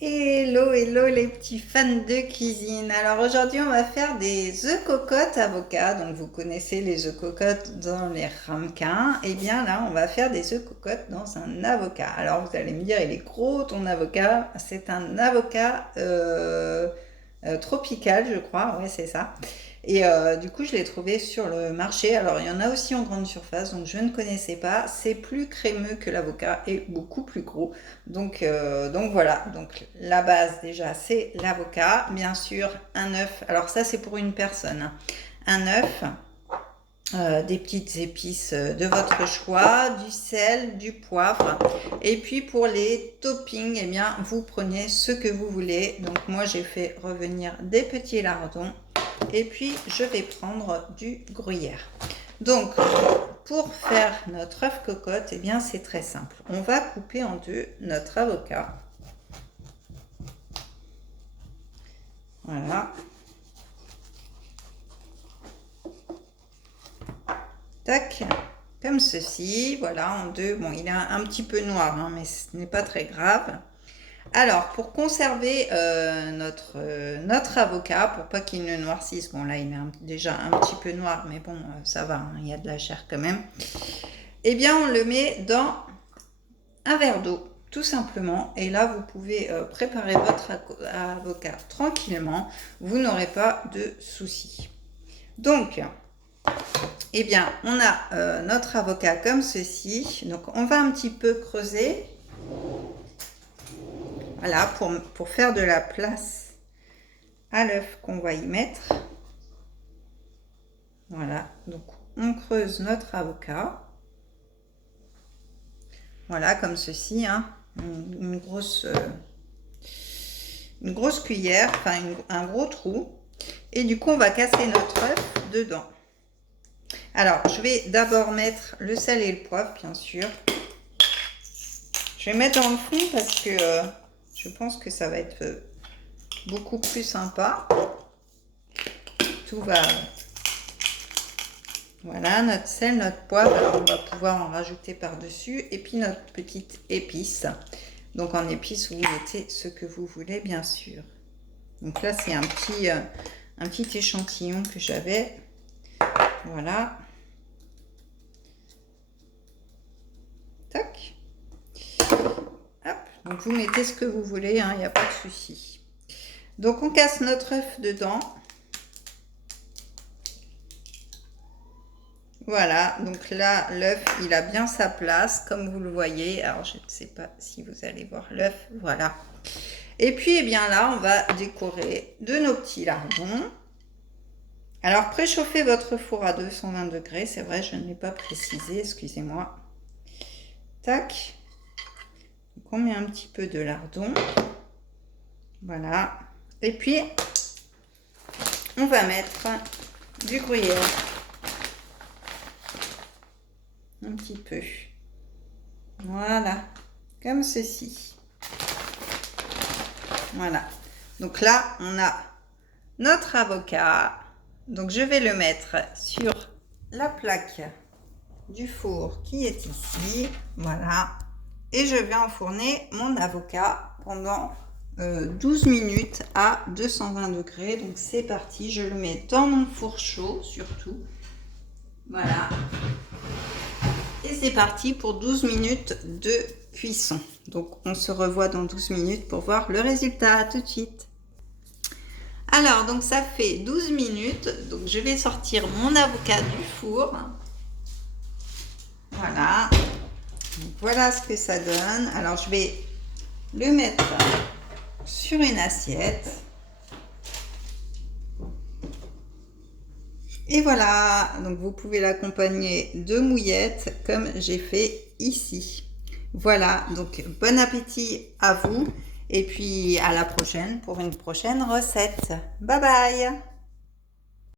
Hello, hello les petits fans de cuisine. Alors aujourd'hui on va faire des œufs cocottes avocat. Donc vous connaissez les œufs cocottes dans les ramequins. Et bien là on va faire des œufs cocottes dans un avocat. Alors vous allez me dire il est gros ton avocat. C'est un avocat tropical je crois. Ouais c'est ça. Et du coup, je l'ai trouvé sur le marché. Alors, il y en a aussi en grande surface, donc je ne connaissais pas. C'est plus crémeux que l'avocat et beaucoup plus gros. Donc voilà. Donc la base déjà, c'est l'avocat. Bien sûr, un œuf. Alors ça, c'est pour une personne, hein. Un œuf, des petites épices de votre choix, du sel, du poivre. Et puis pour les toppings, eh bien, vous prenez ce que vous voulez. Donc moi, j'ai fait revenir des petits lardons. Et puis, je vais prendre du gruyère. Donc, pour faire notre œuf cocotte, eh bien, c'est très simple. On va couper en deux notre avocat. Voilà. Tac, comme ceci. Voilà, en deux. Bon, il est un petit peu noir, hein, mais ce n'est pas très grave. Alors, pour conserver notre avocat, pour pas qu'il ne noircisse, bon là il est déjà un petit peu noir, mais bon ça va, hein, il y a de la chair quand même. Eh bien on le met dans un verre d'eau, tout simplement. Et là vous pouvez préparer votre avocat tranquillement, vous n'aurez pas de soucis. Donc, eh bien on a notre avocat comme ceci. Donc on va un petit peu creuser. Voilà, pour faire de la place à l'œuf qu'on va y mettre. Voilà, donc on creuse notre avocat. Voilà, comme ceci, hein, une grosse cuillère, enfin un gros trou. Et du coup, on va casser notre œuf dedans. Alors, je vais d'abord mettre le sel et le poivre, bien sûr. Je vais mettre dans le fond parce que je pense que ça va être beaucoup plus sympa. Tout va... Voilà, notre sel, notre poivre, alors on va pouvoir en rajouter par-dessus. Et puis notre petite épice. Donc en épices, vous mettez ce que vous voulez, bien sûr. Donc là, c'est un petit échantillon que j'avais. Voilà. Tac. Hop. Donc vous mettez ce que vous voulez, hein, il n'y a pas de souci. Donc on casse notre œuf dedans. Voilà, donc là, l'œuf, il a bien sa place, comme vous le voyez. Alors, je ne sais pas si vous allez voir l'œuf, voilà. Et puis, eh bien là, on va décorer de nos petits lardons. Alors, préchauffez votre four à 220 degrés. C'est vrai, je ne l'ai pas précisé, excusez-moi. Tac. Donc, on met un petit peu de lardon. Voilà. Et puis, on va mettre du gruyère. Un petit peu. Voilà, comme ceci. Voilà. Donc là, on a notre avocat. Donc je vais le mettre sur la plaque du four qui est ici. Voilà. Et je vais enfourner mon avocat pendant 12 minutes à 220 degrés. Donc c'est parti. Je le mets dans mon four chaud surtout. Voilà. Et c'est parti pour 12 minutes de cuisson. Donc on se revoit dans 12 minutes pour voir le résultat. À tout de suite. Alors donc ça fait 12 minutes. Donc je vais sortir mon avocat du four. Voilà. Donc, voilà ce que ça donne. Alors je vais le mettre sur une assiette. Et voilà, donc vous pouvez l'accompagner de mouillettes comme j'ai fait ici. Voilà, donc bon appétit à vous et puis à la prochaine pour une prochaine recette. Bye bye!